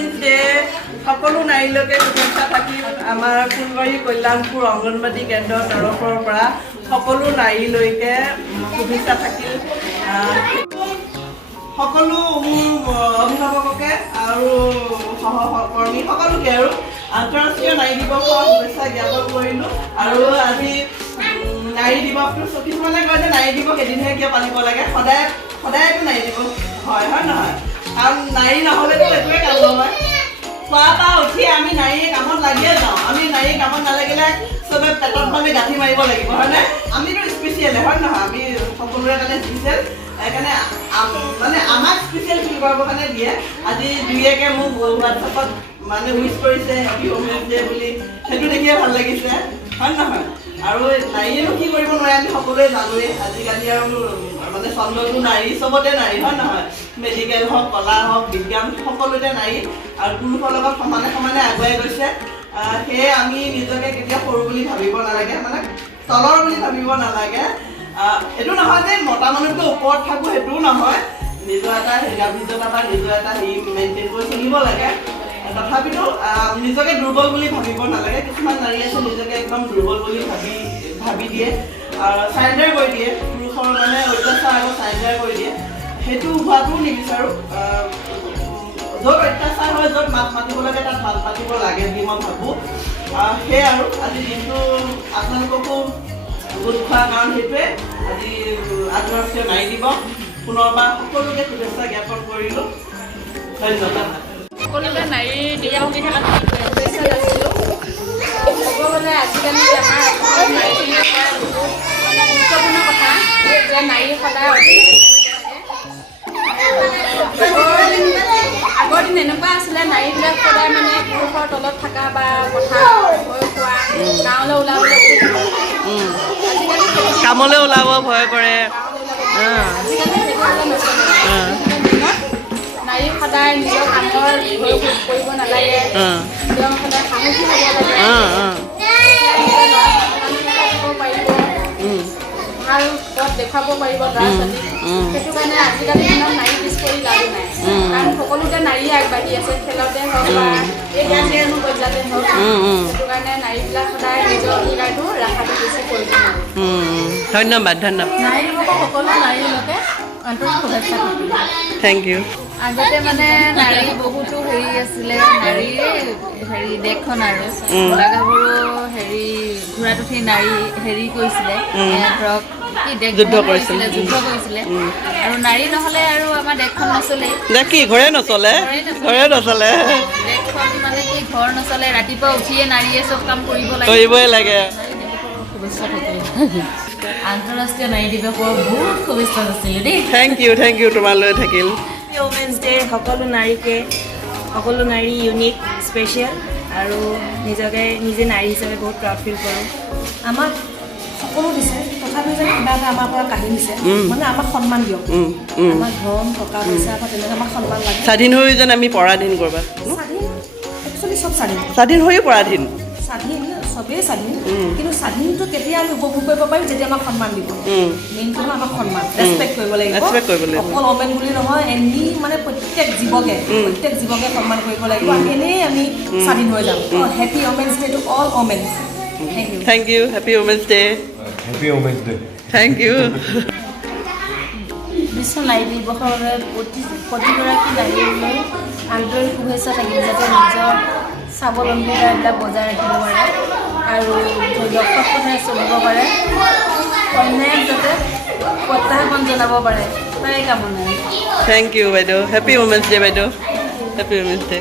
Women's day সকলো নাৰীলৈকে শুভেচ্ছা থাকিল। আমাৰ ফুলবাৰী কল্যাণপুৰ অংগনবাদী কেন্দ্ৰৰ তৰফৰ পৰা সকলো নাৰীলৈকে শুভেচ্ছা থাকিল। সকলো মোৰ অভিভাৱককে আৰু সহকৰ্মী সকলোকে আৰু আন্তঃৰাষ্ট্ৰীয় নাৰী দিৱসৰ শুভেচ্ছা জ্ঞাপন কৰিলোঁ। আৰু আজি নাৰী দিৱসটো কিছুমানে কয় যে নাৰী দিৱস এদিনহে কিয় পালিব লাগে, সদায়তো নাৰী দিৱস হয় নহয়? কাৰণ নাৰী নহ'লেতো একোৱে কাম নহয়। খোৱাৰ পৰা উঠি আমি নাৰীৰ কামত লাগিয়ে যাওঁ। আমি নাৰীৰ কামত নালাগিলে চবে পেটত মানে গাঁঠি মাৰিব লাগিব, হয়নে? আমিতো স্পেচিয়েল হয় নহয়? আমি সকলোৰে কাৰণে স্পেচিয়েল। সেইকাৰণে মানে আমাক স্পেচিয়েল ফিল কৰিবৰ কাৰণে দিয়ে। আজি দুয়েকে মোক হোৱাটছএপত মানে উইচ কৰিছে হেপী উমেন্স ডে বুলি, সেইটো দেখিয়ে ভাল লাগিছে, হয় নহয়? আৰু নাৰীয়েনো কি কৰিব নোৱাৰে আমি সকলোৱে জানোৱেই। আজিকালি আৰু মানে চন্দ্ৰটো নাৰী, চবতে নাৰী, হয় নহয়? মেডিকেল হওক, কলা হওক, বিজ্ঞান সকলোতে নাৰী আৰু পুৰুষৰ লগত সমানে সমানে আগুৱাই গৈছে। সেয়ে আমি নিজকে কেতিয়াও সৰু বুলি ভাবিব নালাগে, মানে তলৰ বুলি ভাবিব নালাগে। এইটো নহয় যে মতা মানুহতকৈ ওপৰত থাকোঁ, সেইটোও নহয়। নিজৰ এটা গাম্ভীৰ্যতা বা নিজৰ এটা মেইনটেইন কৰি চলিব লাগে। তথাপিতো নিজকে দুৰ্বল বুলি ভাবিব নালাগে। কিছুমান নাৰী আছে নিজকে একদম দুৰ্বল বুলি ভাবি দিয়ে, চাৰেণ্ডাৰ কৰি দিয়ে, পুৰুষৰ মানে অত্যাচাৰ আগত চাৰেণ্ডাৰ কৰি দিয়ে। সেইটো হোৱাটোও নিবিচাৰোঁ। য'ত অত্যাচাৰ হয়, য'ত মাত মাতিব লাগে তাত মাত মাতিব লাগে বুলি মই ভাবোঁ। সেয়ে আৰু আজি দিনটো আপোনালোককো গোট খোৱাৰ কাৰণ সেইটোৱে। আজি আন্তঃৰাষ্ট্ৰীয় নাৰী দিৱস পুনৰবাৰ সকলোকে শুভেচ্ছা জ্ঞাপন কৰিলোঁ। ধন্যবাদ। সকলোকে নাৰী দিৱস শুভেচ্ছা যাচিলোঁ। ক'ব গ'লে আজিকালি আমাৰ নাৰীৰ গুৰুত্বপূৰ্ণ কথা যে নাৰী সদায় আগৰ দিন এনেকুৱা আছিলে নাৰীবিলাক সদায় মানে পুৰুষৰ তলত থকা বা কথা ভয় খোৱা, গাঁৱলৈ ওলাবলৈ আজিকালি কামলৈ ওলাব ভয় কৰে। আজিকালি সেইটো নচলে। নাৰী সদায় নিজৰ কামৰ ভয় কৰিব নালাগে, তেওঁ সদায় সাহসী হ'ব লাগে, ভাল পথ দেখুৱাব পাৰিব ল'ৰা ছোৱালীক। সেইটো কাৰণে আজিকালি দিনত নাৰী পিছ পৰি লাভ নাই, কাৰণ সকলোতে নাৰী আগবাঢ়ি আছে, খেলতে হওক বা এই যিকোনো পৰ্যায়তে হওক। সেইটো কাৰণে নাৰীবিলাক সদায় নিজৰ অধিকাৰটো ৰখাটো বেছি প্ৰয়োজন। ধন্যবাদ। নাৰী দিৱসক সকলো নাৰীলৈকে আন্তৰিক শুভেচ্ছা থাকিল। Thank you. আগতে মানে নাৰী বহুতো হেৰি আছিলে, নাৰীৰ দেশখন আৰু ল'ৰা গাভৰু ঘোঁৰাত উঠি নাৰী কৰিছিলে, ধৰক যুদ্ধ কৰিছিলে আৰু নাৰী নহ'লে আৰু আমাৰ দেশখন নচলেই। কি ঘৰে নচলে? দেশখন মানে কি ঘৰ নচলে, ৰাতিপুৱা উঠিয়ে নাৰীয়ে চব কাম কৰিবই লাগে। শুভেচ্ছা থাকিল। আন্তঃৰাষ্ট্ৰীয় নাৰী দিৱসৰ বহুত শুভেচ্ছা আছিলে দেই। থেংক ইউ তোমালৈ থাকিল। উমেন্স ডে সকলো নাৰী ইউনিক, স্পেচিয়েল আৰু নিজে নাৰী হিচাপে বহুত প্ৰাউড ফিল কৰোঁ। আমাক সকলো দিছে, তথাপিও যেন কিবা এটা আমাৰ পৰা কাঢ়ি নিছে, মানে আমাক সন্মান দিয়ক। আমাক ধন টকা পইচা বা তেনেকৈ আমাক সন্মান লাগে। স্বাধীন হৈ যেন আমি পৰাধীন কৰবা। স্বাধীন একচুৱেলি চব স্বাধীন হৈও পৰাধীন। চবেই স্বাধীন, কিন্তু স্বাধীনটো কেতিয়া আমি উপভোগ কৰিব পাৰিম যেতিয়া আমাক সন্মান দিব। মেইনটো হ'ল আমাক সন্মান, ৰেচপেক্ট কৰিব লাগিব। অকল অমেন বুলি নহয়, এনি মানে প্ৰত্যেক জীৱকে সন্মান কৰিব লাগিব। এনেই আমি স্বাধীন হৈ যাম। Happy women's day to all women. Thank you. Happy Women's Day. Happy Women's Day. Thank you. বিশ্ব নাৰী দিৱসৰ বাবে প্ৰতিগৰাকী নাৰীলৈ আন্তৰিক শুভেচ্ছা থাকিল, যাতে নিজৰ স্বাৱলম্বিতাবিলাক বজাই ৰাখিব পাৰে আৰু দক্ষত কথাই চলিব পাৰে, অন্যায়ক যাতে প্ৰত্যাহ্বান জনাব পাৰে, তাৰে কামনা। Thank you, বাইদেউ. Happy Women's Day, বাইদেউ. Happy Women's Day.